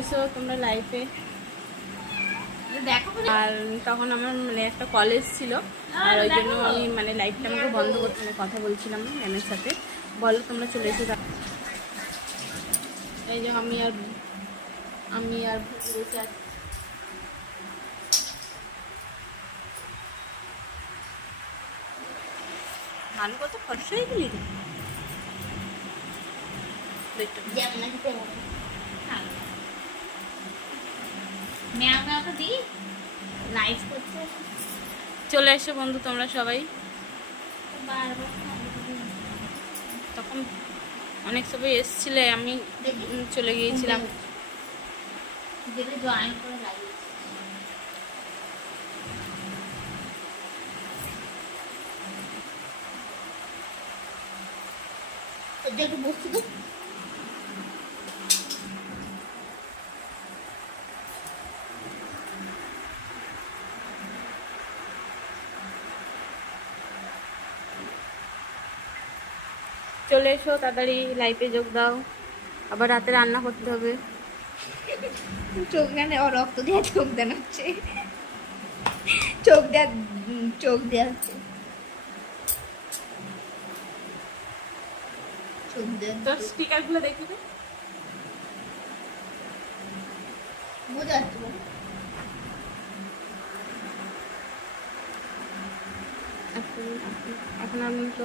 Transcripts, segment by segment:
এসো তোমরা লাইফে দেখো আর তখন আমার মানে একটা কলেজ ছিল। আর ওই জন্য আমি মানে লাইফটা আমাকে বন্ধ করতে মানে কথা বলছিলাম ম্যামের সাথে। বলো তোমরা চলে এসো এই যে আমি আর আমি আর বসে আছি। ধান কত ফর্সা হয়ে গেলি? যেমন আছে তেমন ম্যাও ম্যাও তো দিই লাইভ করছে চলে এসো বন্ধু তোমরা সবাই। তখন অনেক সবাই এসছিলে আমি চলে গিয়েছিলাম। একটু বসতে চলে এসো তাড়াতাড়ি লাইফে যোগ দাও। আবার রাতে রান্না করতে হবে। চোখ গানে ও রক্ত দেওয়া চোখ দেন হচ্ছে। চোখ দেওয়া চোখ দেওয়া হচ্ছে। চোখ দেওয়া তোর স্পিকারগুলো দেখি তো বোঝা যাচ্ছে এখন আমি তো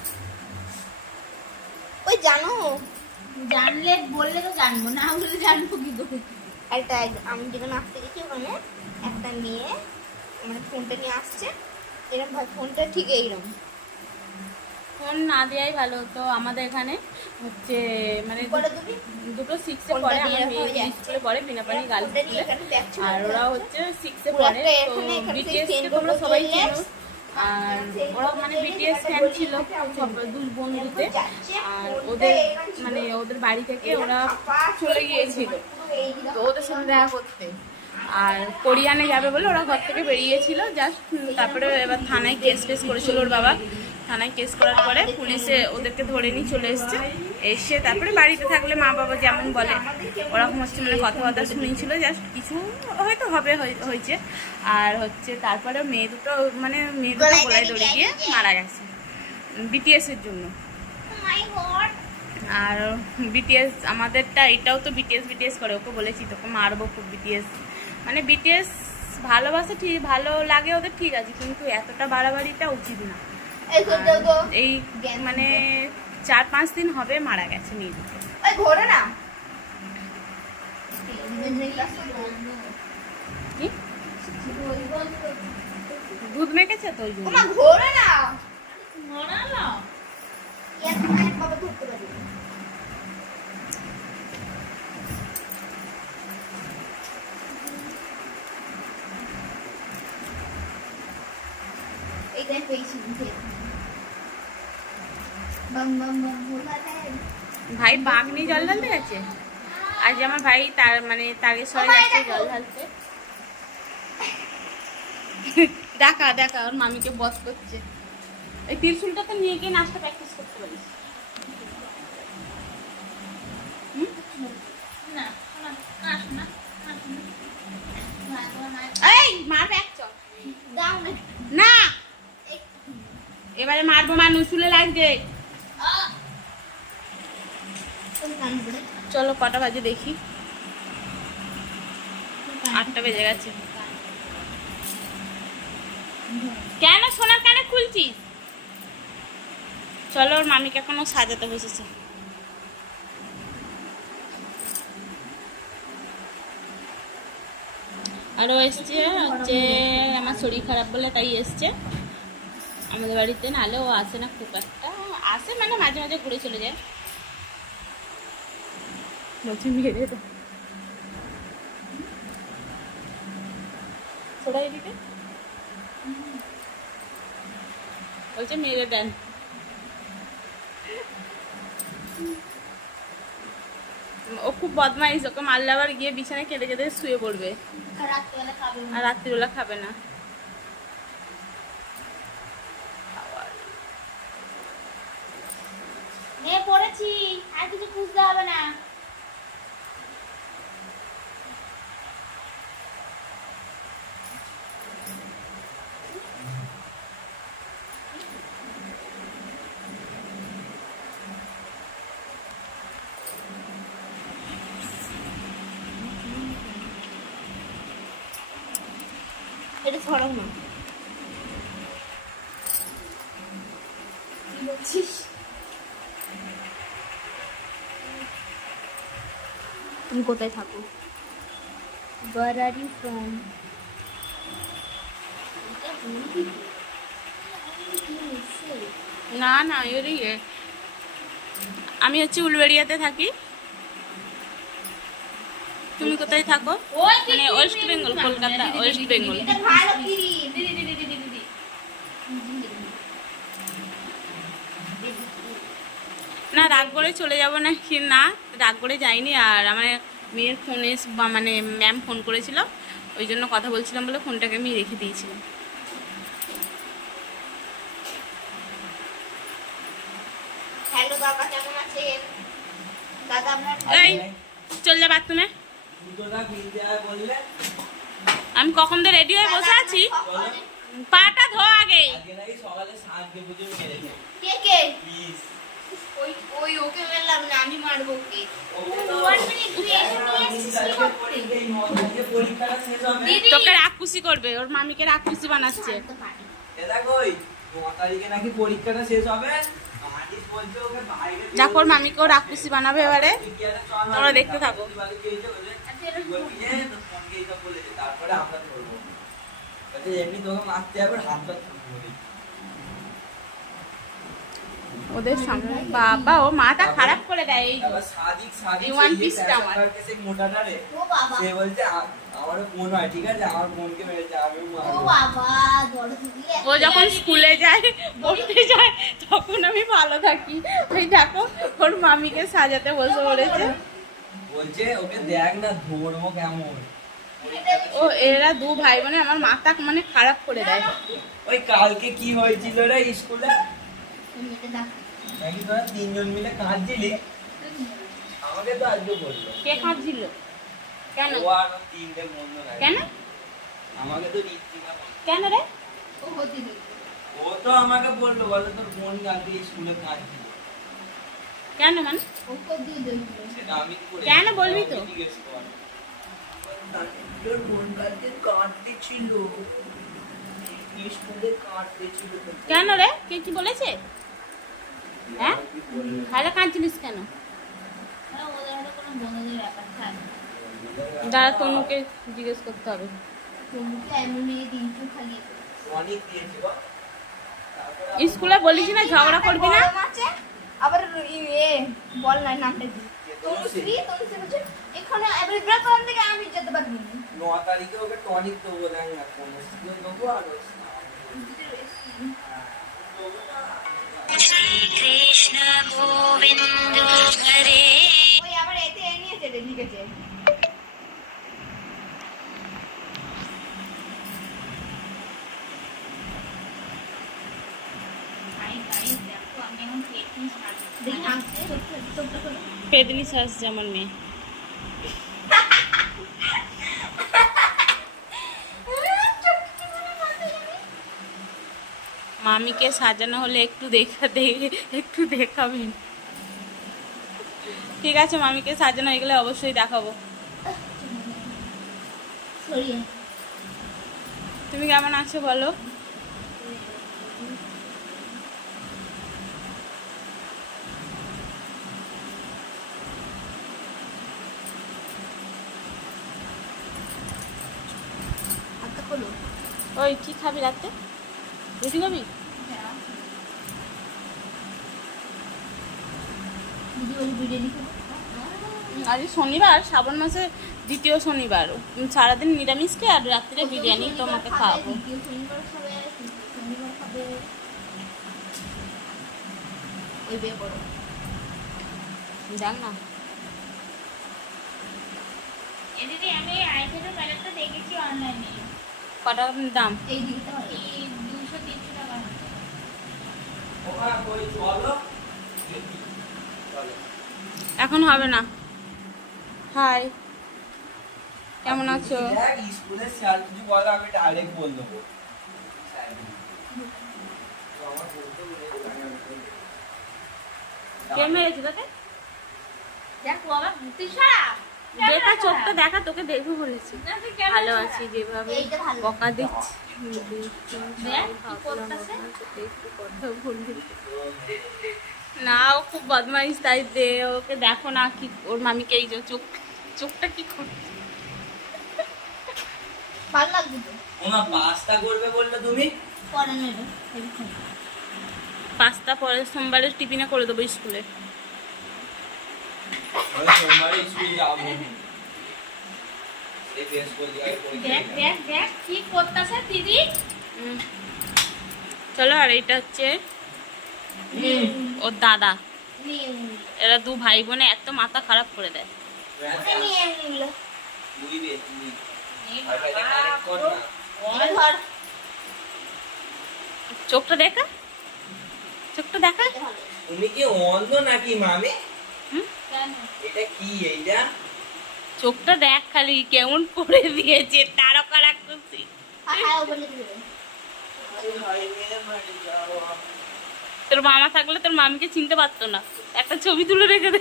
ওই জানো? জানলে বললে তো জানব না বললে জানব কি করে? একটা আমি যেখানে আসতে গেছি ওখানে একটা মেয়ে মানে ফোনটা নিয়ে আসছে। এরকম ভাই ফোনটা ঠিক এইরকম ফোন না দেওয়াই ভালো হতো আমাদের এখানে। হচ্ছে মানে দুটো সিক্সে পড়ে আমার মেয়ে স্কুলে পড়ে বিনা পানি গার্লস স্কুলে আর ওরা হচ্ছে। সিক্সে পুরো পড়ে তো বিটিএস তোমরা সবাই চেনো। আর ওরা মানে বিটিএস ফ্যান ছিল দুই বন্ধুতে। আর ওদের মানে ওদের বাড়ি থেকে ওরা চলে গিয়েছিল। তো ওদের সঙ্গে দেখা করতে। আর কোরিয়ানে যাবে বলে ওরা ঘর থেকে বেরিয়েছিল। জাস্ট তারপরে এবার থানায় কেস ফেস করেছিল ওর বাবা। থানায় কেস করার পরে পুলিশে ওদেরকে ধরে নিয়ে চলে এসছে। এসে তারপরে বাড়িতে থাকলে মা বাবা যেমন বলে ওরকম হচ্ছে মানে কথাবার্তা শুনেছিল, জাস্ট কিছু হয়তো হবে হয়ে- হয়েছে। আর হচ্ছে তারপরে মেয়ে দুটো মানে মেয়ে দুটো গলায় দড়ি গিয়ে মারা গেছে বিটিএস এর জন্য। আর বিটিএস আমাদেরটা, এটাও তো বিটিএস বিটিএস করে, ওকে বলেছি তোকে মারবো খুব বিটিএস মানে বিটিএস ভালোবাসা ঠিক, ভালো লাগে ওদের ঠিক আছে, কিন্তু এতটা বাড়াবাড়িটা উচিত না। এই মানে চার পাঁচ দিন হবে মারা গেছে মেয়ে দুটো না। দুধ মেখেছে তো ওই না। পেয়েছি মুখে বাম বাম বাম ভোলা দেয় ভাই বাঘ নিয়ে জল ঢালতে গেছে আজ আমার ভাই তার মানে তাগেশ্বরে যাচ্ছে জল ঢালতে। দেখা দেখা ওর মামিকে বস করছে। এই ত্রিশুলটা তো নিয়ে গিয়ে নাচটা প্র্যাকটিস করতে পারিস। এবারে মারবো মানুষ চুলে লাগছে চলো কটা বাজে দেখি। আটটা বেজে গেছে। কেন সোনার কানে খুলছিস? চলো ওর মামিকে এখনও সাজাতে বসেছে। আরও এসছে হচ্ছে, আমার শরীর খারাপ বলে তাই এসছে। আমাদের বাড়িতে নাহলে ও আসে না খুব একটা। আসে মানে মাঝে মাঝে ঘুরে চলে যায়। বলছে মেরে ছোড়া এদিকে বলছে মেরে দেন ও খুব বদমাইশ ওকে মারলে আবার গিয়ে বিছানায় কেঁদে কেঁদে শুয়ে পড়বে। আর রাত্রিবেলা খাবে না। আর রাত্রিবেলা খাবে না। নে পড়েছি। আর কিছু খুঁজতে হবে না। এটা না তুমি কোথায় থাকো Where are you from? না না এ। আমি হচ্ছে উলবেড়িয়াতে থাকি তুমি কোথায় থাকো? মানে West Bengal Kolkata West Bengal না রাগ করে চলে যাব না কি না? রাগ করে যাইনি আর আমার মেয়ের ফোনে বা মানে ম্যাম ফোন করেছিল ওই জন্য কথা বলছিলাম বলে ফোনটাকে আমি রেখে দিয়েছিলাম। এই চল যা বাথরুমে আমি কখন তো রেডি হয়ে বসে আছি। পাটা ধো আগে সকালে মেরেছে কে? ওই ওই ওকে বললাম না আমি মারবো ওকে। তোকে রাগ খুশি করবে ওর মামিকে রাগ খুশি বানাচ্ছে। দেখো ওই ন তারিখে নাকি পরীক্ষাটা শেষ হবে মাটিস বলছে ওকে বাইরে যাক ওর মামিকেও রাগ খুশি বানাবে এবারে। তোমরা দেখতে থাকো। বলবি যে তোর এইসব বলেছে তারপরে আমরা ধরবো। বলছে এমনি তোকে মারতে হবে হাতটা ওদের সামনে বাবা ও মাথা খারাপ করে দেয় এই সাদিক সাদিক টা আমার। মোটাটা রে। ও বাবা। সে বলছে আ- আমারও বোন হয় ঠিক আছে? আমার বোনকে মেরেছে আমিও ও বাবা ও যখন স্কুলে যায় পড়তে যায় তখন আমি ভালো থাকি। ওই দেখো ওর মামিকে সাজাতে বসে পড়েছে। বলছে ওকে দেখ না ধরবো কেমন? ও এরা দু ভাই মানে আমার মাথা মানে খারাপ করে দেয়। ওই কালকে কি হয়েছিল রে স্কুলে? নাকি তোরা তিনজন মিলে কাঁদছিলি? আমাকে তো আজকে বলল। কে কাঁদছিল? কেন? ও আর তিনটে বন্ধু নাই। কেন? আমাকে তো বলল। কেন রে? ও হতে ও তো আমাকে বলল বলে তোর বোন কালকে স্কুলে কাঁদছিল। কেন মানে? কেন বলবি তো? কেন রে? কে কি বলেছে? হ্যাঁ? তাহলে কাঁদছিলিস কেন? দাঁড়া, তনুকে জিজ্ঞেস করতে হবে। স্কুলে বলিস না, ঝগড়া করবি না? আবার এ বল না নামটা কি? তনুশ্রী। তনুশ্রী। বলছে এখানে এবার থেকে আমি যেতে পারবি না ন তারিখে ওকে টনিক দেবো দেখ না কোনো দেবো আর কৃষ্ণ গোবিন্দ হরে ওই আবার এতে নিয়েছে দেখি আসছে চোখটা খোলো পেদনি শ্বাস যেমন মেয়ে। মামিকে সাজানো হলে একটু দেখা দেখে একটু দেখাবেন। ঠিক আছে মামিকে সাজানো হয়ে গেলে অবশ্যই দেখাবো। তুমি কেমন আছো বলো? ওই, কি খাবি রাতে? রুটি খাবি আজ শনিবার, শ্রাবণ মাসে দ্বিতীয় শনিবার। সারাদিন নিরামিষ খেয়ে আর রাত্রে বিরিয়ানি তোমাকে খাওয়াবো। দেখ না। দিদি, আমি ব্যালেটটা দেখেছি অনলাইনে কটা দাম। এখন হবে না। হাই কেমন আছো? কে মেরেছে তোকে দেখ বাবা তুই সারা দেখা চোখটা দেখা তোকে দেখব বলেছি। ভালো আছি যেভাবে। বকা দিচ্ছি। না ও খুব বদমাইশ তাই দে ওকে দেখো না কি ওর মামিকে এই যে চোখ চোখটা কি করছে ভালো লাগছে ওমা পাস্তা করবে বললে তুমি? পরে নেবে পাস্তা পরে সোমবারের টিফিনে করে দেবো স্কুলে আমি সোমবারে স্কুল যাব এই বৃহস্পতিবার পরীক্ষা দেখ দেখ দেখ কি করতেছে দিদি? চলো আর এটা হচ্ছে ওর দাদা। এরা দু ভাই বোনে এত মাথা খারাপ করে দেয়। ধর। চোখটা দেখা। চোখটা দেখা। তুমি কি অন্ধ নাকি মামি? কেন? এটা কি এইটা? চোখটা দেখ খালি কেমন করে দিয়েছে তারকা রাক্ষসী তোর মামা থাকলে তোর মামিকে চিনতে পারতো না। একটা ছবি তুলে রেখে দে।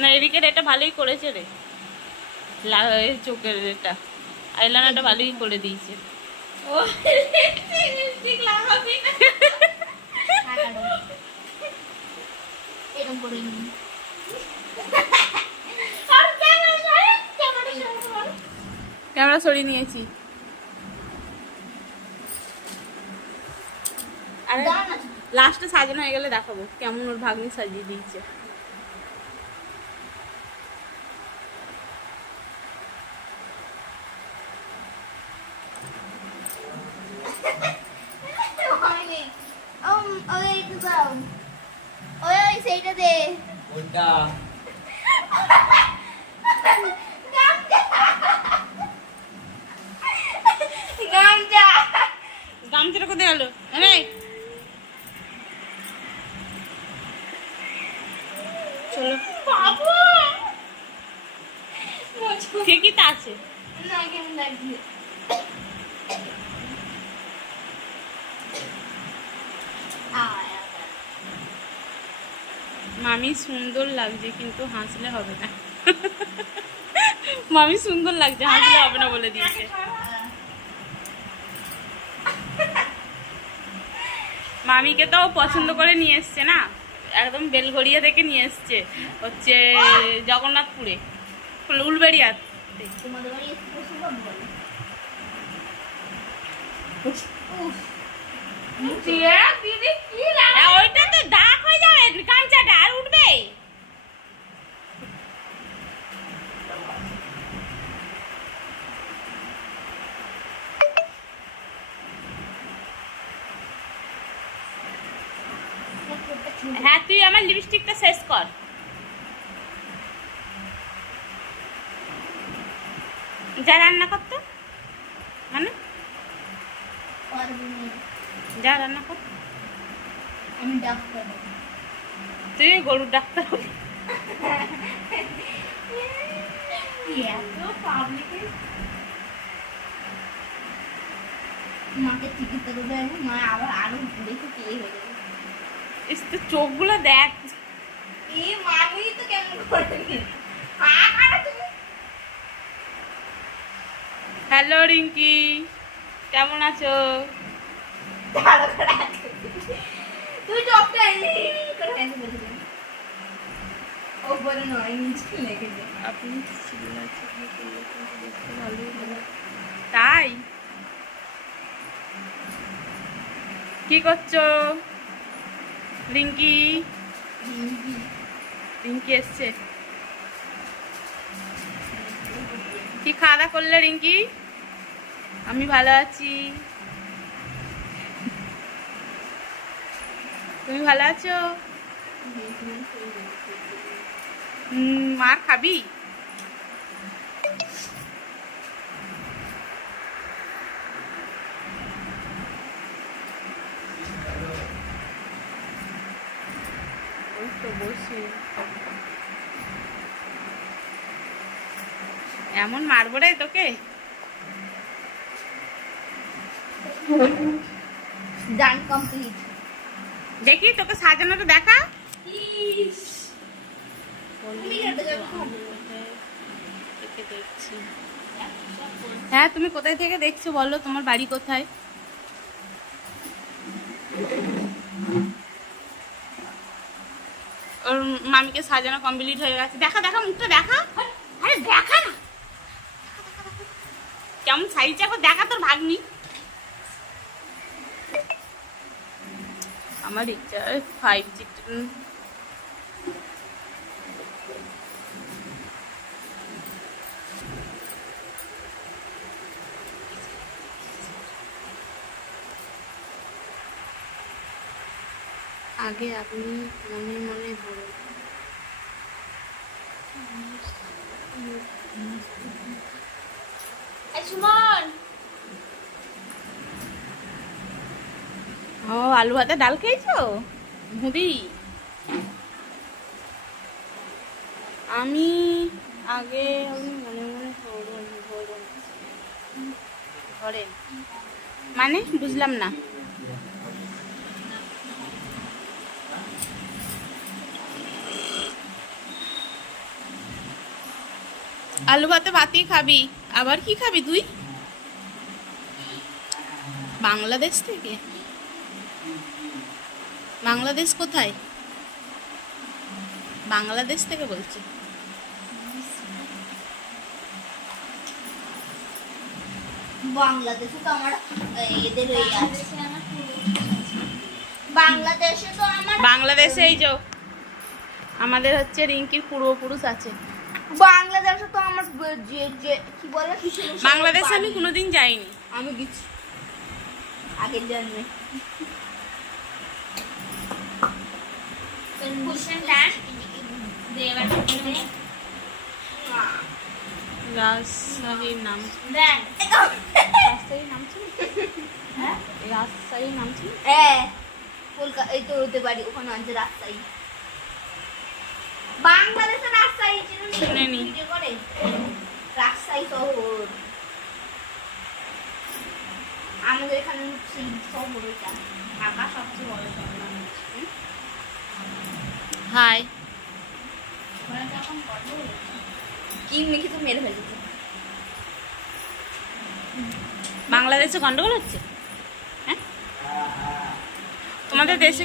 না? এদিকের এটা ভালোই করেছে রে। চোখের এটা। আইলানাটা ভালোই করে দিয়েছে। ক্যামেরা সরিয়ে নিয়েছি। লাস্টে সাজানো হয়ে গেলে দেখাবো কেমন ওর ভাগ্নি সাজিয়ে দিয়েছে হয়নি উম, ওই একটু দাও ওই ওই সেইটা দে কোনটা গামছা গামছাটা কোথায় গেল এনে চলো বাবু! মোচু। ঠিকই তো আছে না কেমন লাগছে আয়, আয়, আয়। মামি সুন্দর লাগছে কিন্তু হাসলে হবে না। মামি সুন্দর লাগছে হাসলে হবে না বলে দিয়েছে। মামিকে তো পছন্দ করে নিয়ে এসছে না? একদম বেলঘড়িয়া থেকে নিয়ে এসছে। হচ্ছে জগন্নাথপুরে উলবেড়িয়া ওইটা তো দাগ হয়ে যাবে গামছাটা আর উঠবে হ্যাঁ তুই আমার লিপস্টিকটা শেষ কর। যা রান্না করতো মানে? যা রান্না কর। আমি ডাক্তার। তুই গরুর ডাক্তার হবি। মাকে চিকিৎসা মা আবার আরও দেখে কে হয়ে যাবে। ইস, তোর চোখগুলো দেখ। এই মামি তো কেমন করে হ্যাঁ হ্যালো রিঙ্কি। কেমন আছো? তুই চোখটা ও বলে নয় আপনি তাই? কি করছ? রিঙ্কি? রিঙ্কি এসছে। কি খাওয়া দাওয়া করলে রিঙ্কি? আমি ভালো আছি। তুমি ভালো আছো? মার খাবি? তো এমন মারবো রে তোকে? ডান কমপ্লিট দেখি তোকে সাজানোটা দেখা। হ্যাঁ তুমি কোথায় থেকে দেখছ বলো? তোমার বাড়ি কোথায়? ওর মামিকে সাজানো কমপ্লিট হয়ে গেছে। দেখা দেখা, মুখটা দেখা। আরে দেখা না। কেমন সাইজ? এখন দেখা তোর ভাগ্নি। আমার ইচ্ছা ফাইভ জি আগে আপনি মনে মনে বলুন ও আলু ভাতে ডাল খেয়েছো? মুদি। আমি আগে আমি মনে মনে ধরুন ধরুন ধরেন। মানে বুঝলাম না। আলু ভাতে ভাতই খাবি। আবার কি খাবি তুই? বাংলাদেশ থেকে? বাংলাদেশ কোথায়? বাংলাদেশ থেকে বলছি। বাংলাদেশে তো আমার এদের আছে। বাংলাদেশে তো আমার বাংলাদেশে এই যে আমাদের হচ্ছে রিঙ্কির পূর্বপুরুষ আছে। বাংলাদেশে তো আমার যে যে কি বলে ওসব বাংলাদেশে আমি কোনোদিন যাইনি। আমি গেছি। আগের জন্মে রাজশাহীর নাম রাজশাহীর নাম ছিল হ্যাঁ রাজশাহীর নাম ছিল হ্যাঁ কলকাতা এই তো হতে পারি ওখানে আছে রাজশাহী বাংলাদেশে রাজশাহী করে রাজশাহী শহর। আমাদের এখানে শহর ওইটা ঢাকা সবচেয়ে বড় শহর হাই। কি মেখে তো মেরে ফেলেছে। বাংলাদেশে গন্ডগোল হচ্ছে? হ্যাঁ? তোমাদের দেশে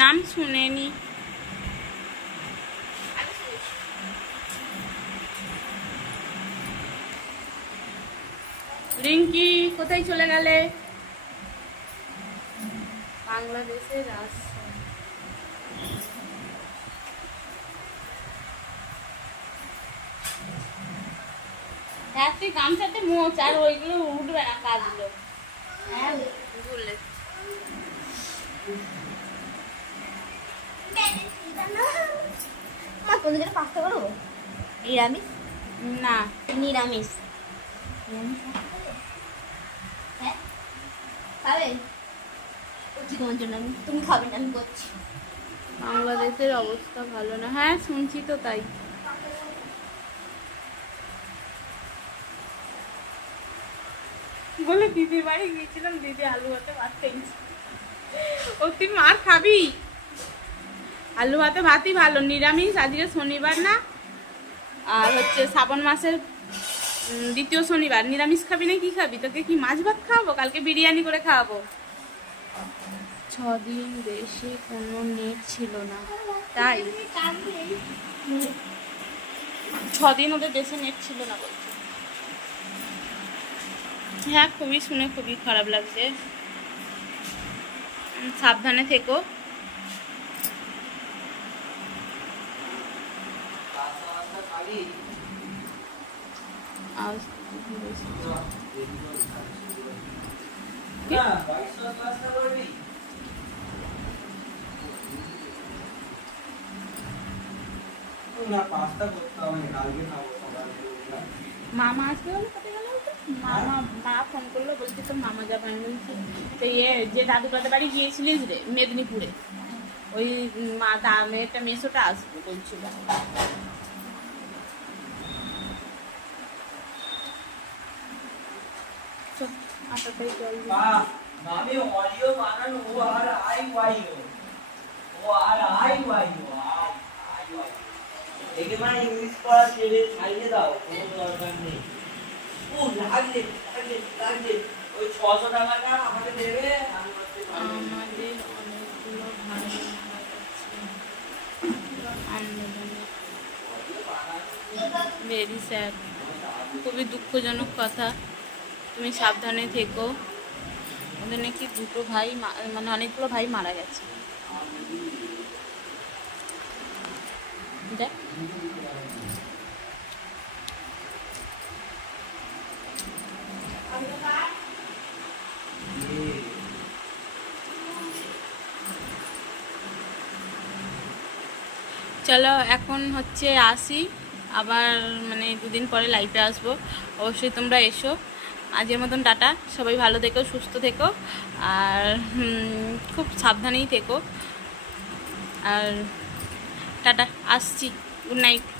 নাম শুনেনি। রিঙ্কি, কোথায় চলে গেলে? বাংলাদেশের রাজশাহী হ্যাঁ তুই গামছাতে মোচ আর ওইগুলো উঠবে না কাজগুলো। হ্যাঁ বললে মা কোন দিকে পাস্তা করব? নিরামিষ? না। নিরামিষ। হ্যাঁ? খাবে? তোমার জন্য। আমি তুমি খাবে না আমি করছি। বাংলাদেশের অবস্থা ভালো না। হ্যাঁ শুনছি তো তাই। বলে দিদির বাড়ি গিয়েছিলাম দিদি আলু ভাত খেয়েছি ও তুই মার খাবি? আলু ভাতে ভাতই ভালো, নিরামিষ, আজকে শনিবার না। আর হচ্ছে শ্রাবণ মাসের দ্বিতীয় শনিবার। নিরামিষ খাবি না, কি খাবি? তোকে কি মাছ ভাত খাওয়াবো? কালকে বিরিয়ানি করে খাওয়াবো। ছদিন দেশে কোনো নেট ছিল না। তাই ছদিন ওদের দেশে নেট ছিল না বলছে। হ্যাঁ খুবই শুনে খুবই খারাপ লাগছে। সাবধানে থেকো রাস্তা রাস্তা খালি আর না বাইশ ক্লাসটা করবি না পাঁচটা করতে হবে না কালকে খাব সকালে উঠলাম। মামা আসবে বলে কোথায় গেল মামা, মা ফোন করল, বলছে তো মামা যাবে আমি বলছি। তো ইয়ে যে দাদু দাদা বাড়ি গিয়েছিলিস রে, মেদিনীপুরে, ওই মা দা মেয়েটা মেসোটা আসবে বলছিল চল, আটাটাই জল দিই। বাহ, মামি অডিও বানানো O R I Y O. O R I Y O I I Y একে মানে ইংলিশ পড়া ছেড়ে ছাড়িয়ে দাও কোনো দরকার নেই। ও লাগলে লাগলে লাগলে ওই ছশো টাকাটা আমাকে দেবে আমি হচ্ছে বানিয়ে আমাদের অনেকগুলো ভাই আন্দোলনে ভেরি স্যাড খুবই দুঃখজনক কথা। তুমি সাবধানে থেকো। ওদের নাকি দুটো ভাই মানে অনেকগুলো ভাই মারা গেছে। দেখ। চলো, এখন হচ্ছে আসি। আবার মানে দুদিন পরে লাইভে আসব। অবশ্যই তোমরা এসো। আজকের মতন টাটা। সবাই ভালো থেকো, সুস্থ থেকো, আর খুব সাবধানেই থেকো। আর, টাটা, আসছি। Good night.